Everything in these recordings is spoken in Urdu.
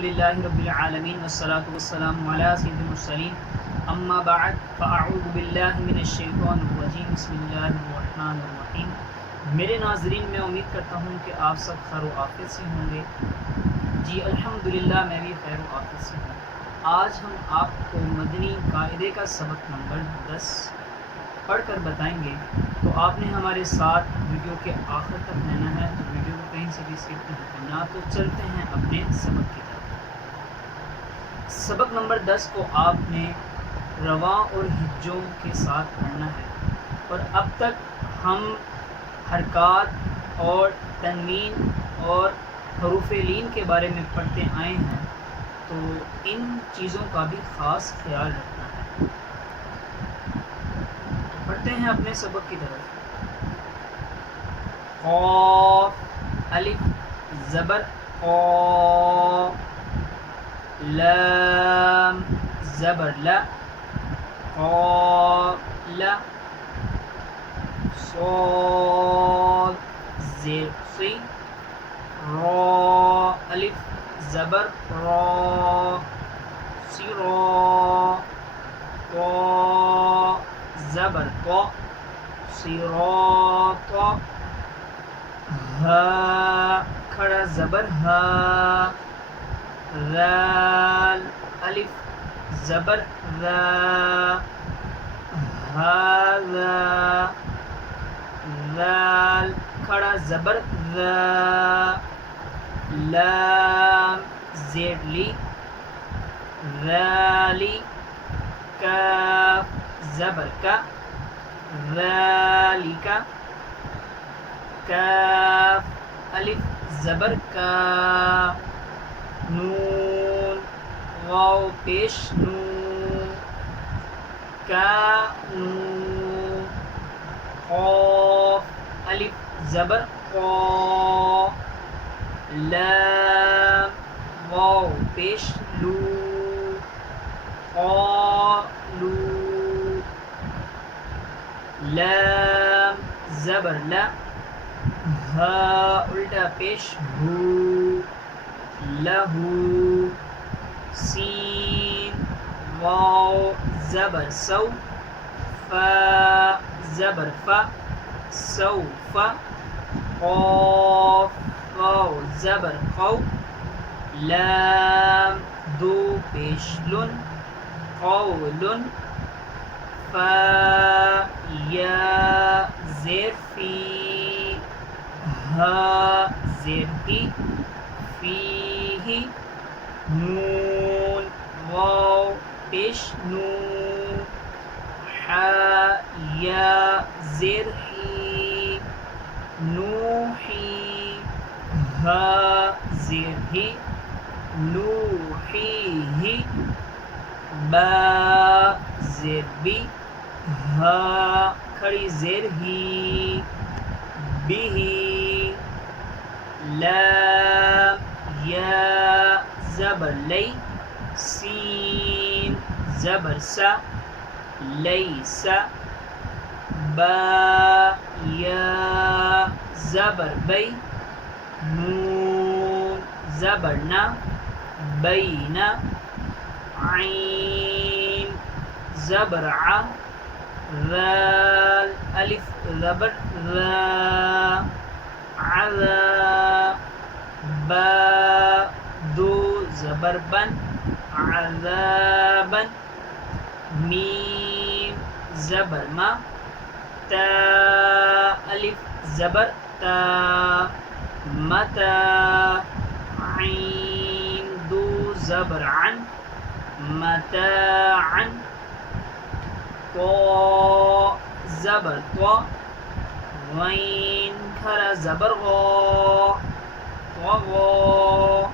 الحمدللہ رب العالمین والصلاة والسلام علی سید المرسلین اما بعد فاعوذ باللہ من الشیطان الرجیم بسم اللہ الرحمن الرحیم۔ میرے ناظرین، میں امید کرتا ہوں کہ آپ سب خیر و عافیت سے ہوں گے۔ جی الحمدللہ میں بھی خیر و عافیت سے ہوں۔ آج ہم آپ کو مدنی قاعدے کا سبق نمبر 10 پڑھ کر بتائیں گے، تو آپ نے ہمارے ساتھ ویڈیو کے آخر تک رہنا ہے، تو ویڈیو کو کہیں سے بھی اسکپ نہیں کرنا۔ تو چلتے ہیں اپنے سبق کی طرف۔ سبق نمبر 10 کو آپ نے رواں اور ہجوں کے ساتھ پڑھنا ہے، اور اب تک ہم حرکات اور تنوین اور حروف لین کے بارے میں پڑھتے آئے ہیں، تو ان چیزوں کا بھی خاص خیال رکھنا ہے۔ پڑھتے ہیں اپنے سبق کی طرف۔ قاف الف زبر قا، لام زبر لا قال، صاد زیر صی، را الف زبر را سرا، طا زبر طا صراط، ہا کھڑا زبر ہا، ذال الف زبر ذا، ھذا، ذال کھڑا زبر ذا، لام زیر لی، ذالی، کاف زبر کا، ذالک، کاف الف زبر کا، نون واو پیش نو، کانو، قاف الف زبر قا، لام واو پیش لو، قالو، لام زبر لا، ہا الٹا پیش ہو، لہو، سین واو زبر سو، فا زبر فا سوف، قاف واو زبر قو، لام دو پیش لن، قول، فا یا زیر فی، ہا زیر ہی، فیہ، نون واو پیش نو، حا یا زیر ہی، نوحی، ہا زیر ہی، نوحیہ، با زیر بی، ہا کھڑی زیر ہی، بھی، لام یا زبر لی، سین زبر سا، لیسا، با یا زبر بی، نون زبر نا، بینا، عین زبر ع، ذال الف زبر ذا، عذا، با دو زبر بن، عذابا، میم زبر ما، تا الف زبر تا، متا، عین دو زبر عن، متاعا، طا زبر طا، غین کھڑا زبر غا، طغا،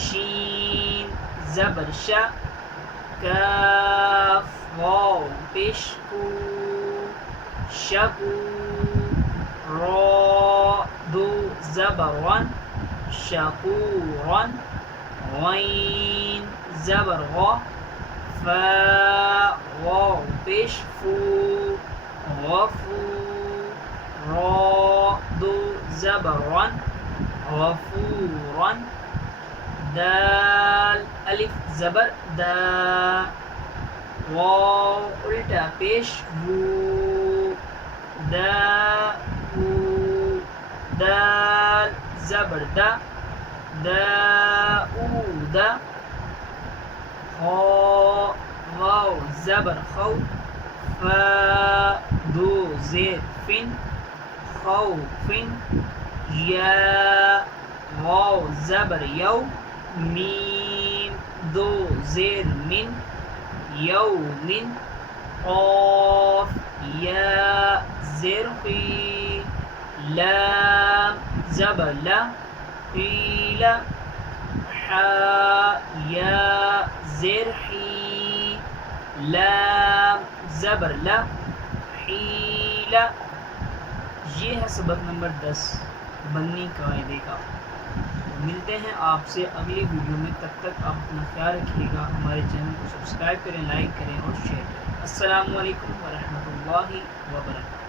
شین زبر شا، کاف واو پیش کو، شکو، را دو زبر ون، شکورن، غین زبر غا، فا واو پیش فو، غفو، را دو زبر رن، غفورن، دال الف زبر دا، واو الٹا پیش وو، دا او، دال زبر دا، دا او دا، خا واو زبر خو، فا دو زیر فن، خو فن، یا واو زبر یو، میم دو زیر من، یو من، قاف یا زیر قی، لام زبر لا، قیل، حا یا زیر حی، لام زبر لا، حیل۔ یہ ہے سبق نمبر 10 بنی قاعدے کا۔ ملتے ہیں آپ سے اگلی ویڈیو میں، تب تک آپ اپنا خیال رکھیے گا، ہمارے چینل کو سبسکرائب کریں، لائک کریں اور شیئر کریں۔ السلام علیکم ورحمۃ اللہ وبرکاتہ۔